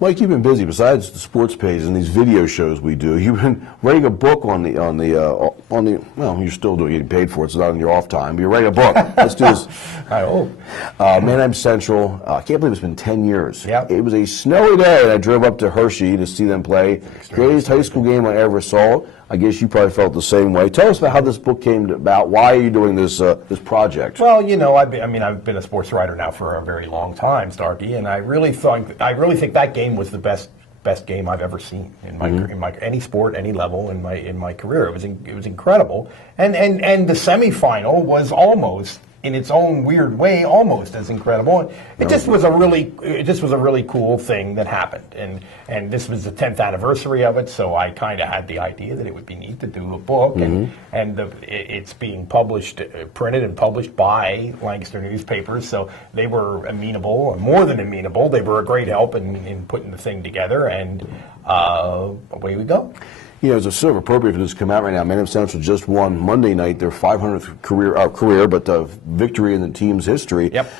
Mike, you've been busy. Besides the sports pages and these video shows we do, you've been writing a book on the. Well, you're still getting paid for it. It's not on your off time. But you're writing a book. Let's do this. I hope. Manheim Central. I can't believe it's been 10 years. Yep. It was a snowy day, and I drove up to Hershey to see them play. Greatest high school game I ever saw. I guess you probably felt the same way. Tell us about how this book came about. Why are you doing this this project? Well, you know, I've been a sports writer now for a very long time, Starkey, and I really think that game was the best game I've ever seen in my any sport, any level in my career. It was incredible, and the semifinal was almost, in its own weird way, almost as incredible. It just was a really cool thing that happened, and this was the 10th anniversary of it. So I kind of had the idea that it would be neat to do a book, and it's being printed and published by Lancaster newspapers. So they were amenable, more than amenable. They were a great help in putting the thing together, and away we go. You know, it's sort of appropriate for this to come out right now. Manheim Central just won Monday night their 500th career, but victory in the team's history. Yep.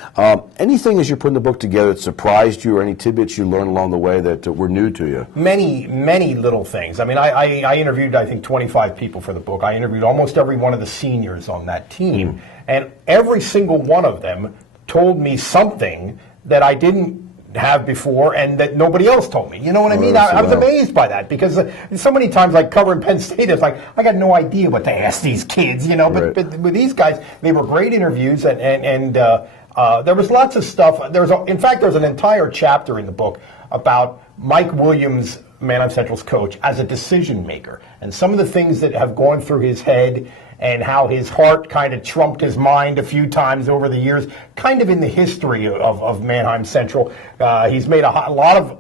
Anything as you're putting the book together that surprised you, or any tidbits you learned along the way that were new to you? Many little things. I mean, I interviewed, I think, 25 people for the book. I interviewed almost every one of the seniors on that team, and every single one of them told me something that I didn't have before and that nobody else told me. You know what I mean? I was amazed by that, because so many times, like covering Penn State, it's like, I got no idea what to ask these kids, you know, but with these guys, they were great interviews, and there was lots of stuff. In fact, there's an entire chapter in the book about Mike Williams, Manheim Central's coach, as a decision maker, and some of the things that have gone through his head, and how his heart kind of trumped his mind a few times over the years, kind of in the history of Manheim Central. He's made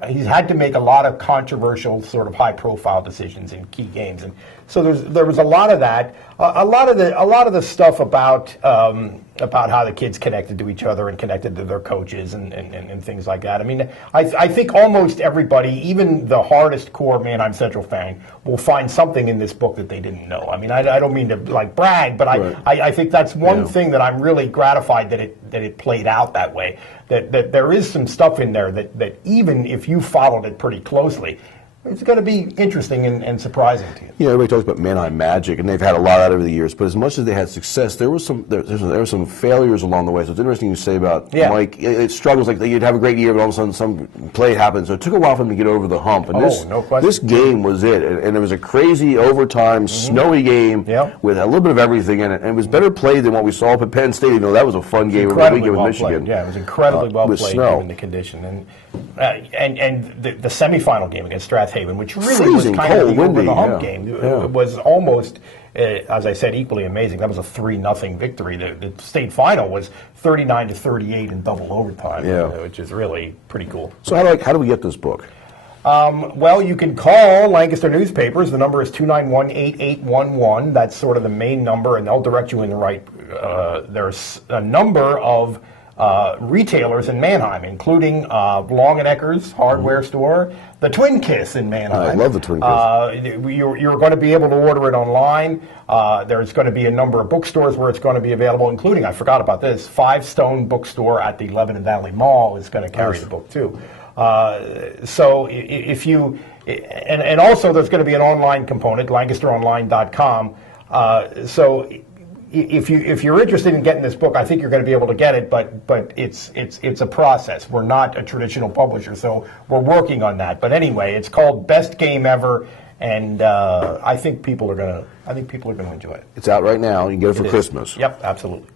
he's had to make a lot of controversial, sort of high-profile decisions in key games, and so there was a lot of that. A lot of the stuff about how the kids connected to each other and connected to their coaches and things like that. I mean, I think almost everybody, even the hardest core Manheim Central fan, will find something in this book that they didn't know. I mean, I don't mean to like brag, but I think that's one thing that I'm really gratified that it played out that way. That there is some stuff in there that even if you followed it pretty closely, it's going to be interesting and surprising to you. You know, everybody talks about Manheim Magic, and they've had a lot out over the years. But as much as they had success, there were some failures along the way. So it's interesting you say about Mike. It struggles, like you'd have a great year, but all of a sudden some play happens. So it took a while for him to get over the hump. And no question. This game was it, and it was a crazy overtime, snowy game with a little bit of everything in it. And it was better played than what we saw up at Penn State. You know, that was a fun game every weekend with Michigan. Yeah, it was incredibly well played given the condition, and the semifinal game against Strathaven, which really was kind of the over-the-hump game, was almost, as I said, equally amazing. That was a 3-0 victory. The state final was 39-38 in double overtime, which is really pretty cool. So how do we get this book? Well, you can call Lancaster newspapers. The number is 291-8811. That's sort of the main number, and they'll direct you in the right. There's a number of retailers in Manheim, including Long & Ecker's hardware store, the Twin Kiss in Manheim. I love the Twin Kiss. You're going to be able to order it online. There's going to be a number of bookstores where it's going to be available, including, I forgot about this, Five Stone Bookstore at the Lebanon Valley Mall is going to carry the book too. So if you, and also there's going to be an online component, LancasterOnline.com. So if you're interested in getting this book, I think you're going to be able to get it, but it's a process. We're not a traditional publisher, so we're working on that. But anyway, it's called Best Game Ever, and I think people are going to enjoy it. It's out right now. You can get it for Christmas. Yep, absolutely.